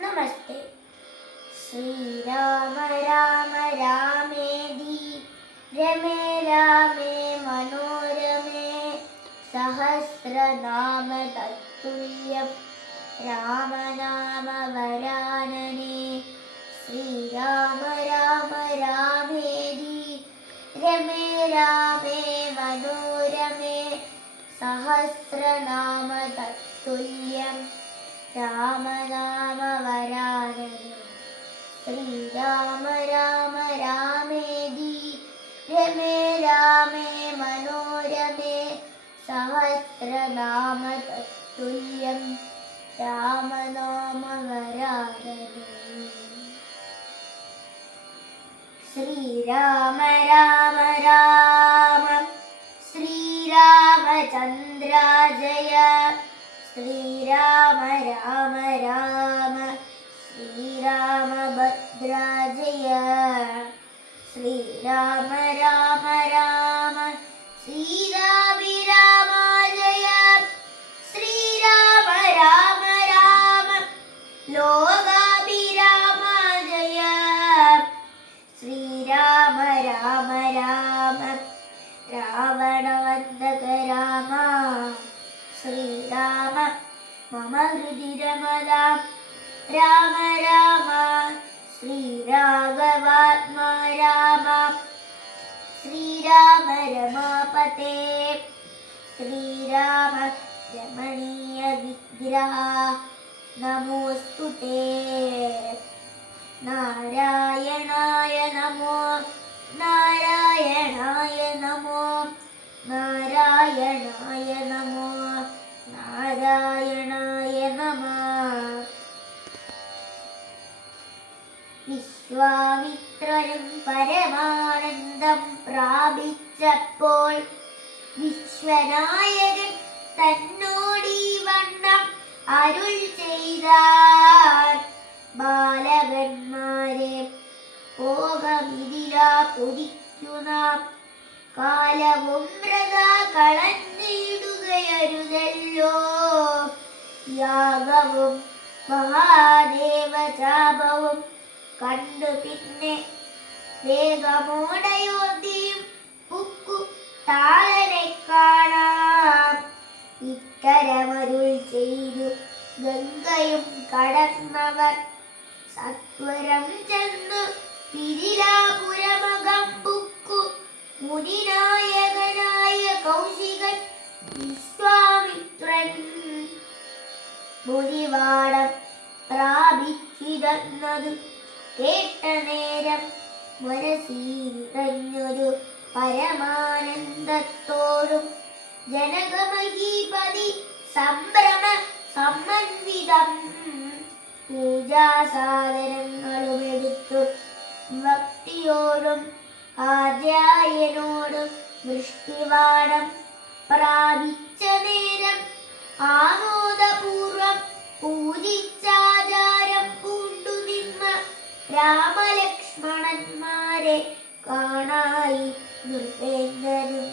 नमस्ते। श्री राम राम रामेति रमे रामे मनोरमे सहस्रनाम तत्तुल्यं राम नाम वरानने। श्री राम राम रामेति रमे रामे मनोरमे सहस्रनाम तत्तुल्यं राम नाम वरानने। श्री राम राम रामेति रमे रामे मनोरमे सहस्रनाम तत्तुल्यं राम नाम वरानने। श्री राम राम राम श्रीरामचन्द्र जय। श्री राम राम राम श्रीरामभद्र जय। श्री राम राम राम सीताभिराम जय। श्री राम राम राम लोकाभिराम जय। श्री राम राम राम रावणवन्दक राम। श्री राम मम हृदि रमदा राम राम। श्री राघवात्मा राम। श्री राम रमापते। श्री राम रमणीय विग्रह नमोऽस्तु ते। नारायणाय नमो नारायणाय नमो नारायणाय नमो नारायणाय नमः। വിശ്വാമിത്രനും പരമാനന്ദം പ്രാപിച്ചപ്പോൾ വിശ്വനായകൻ തന്നോടീ വണ്ണം അരുൾ ചെയ്താൻ. ബാലകന്മാരെ പോകമിതിരാ കൊതിക്കുനാം. കാലവും വൃഥാ കളഞ്ഞിടുകയരുതല്ലോ. യാഗവും മഹാദേവചാപവും കണ്ടു പിന്നെ വേഗമോടയോധ്യയും പുക്കു താരനെ കാണാം. ഇത്തരമരുൾ ചെയ്തു ഗംഗയും കടന്നവർ സത്വരം ചെന്നു തിരിലാപുരമകം പുക്കു. മുനിനായകനായ കൗശികൻ വിശ്വാമിത്രൻ മുനിവാടം പ്രാപിച്ചിരുന്നതു കേട്ട നേരം മനസ്സിനിറഞ്ഞൊരു പരമാനന്ദത്തോടും ജനകമഹീപതി സംഭ്രമ സമന്വിതം പൂജാസാധനങ്ങളും എടുത്തു ഭക്തിയോടും ആചാര്യനോടും വൃഷ്ടിവാടം പ്രാപിച്ച നേരം ആമോദപൂർവം പൂജിച്ചാചാരം പൂണ്ടു നിന്ന രാമലക്ഷ്മണന്മാരെ കാണായി നൃപേന്ദ്രനും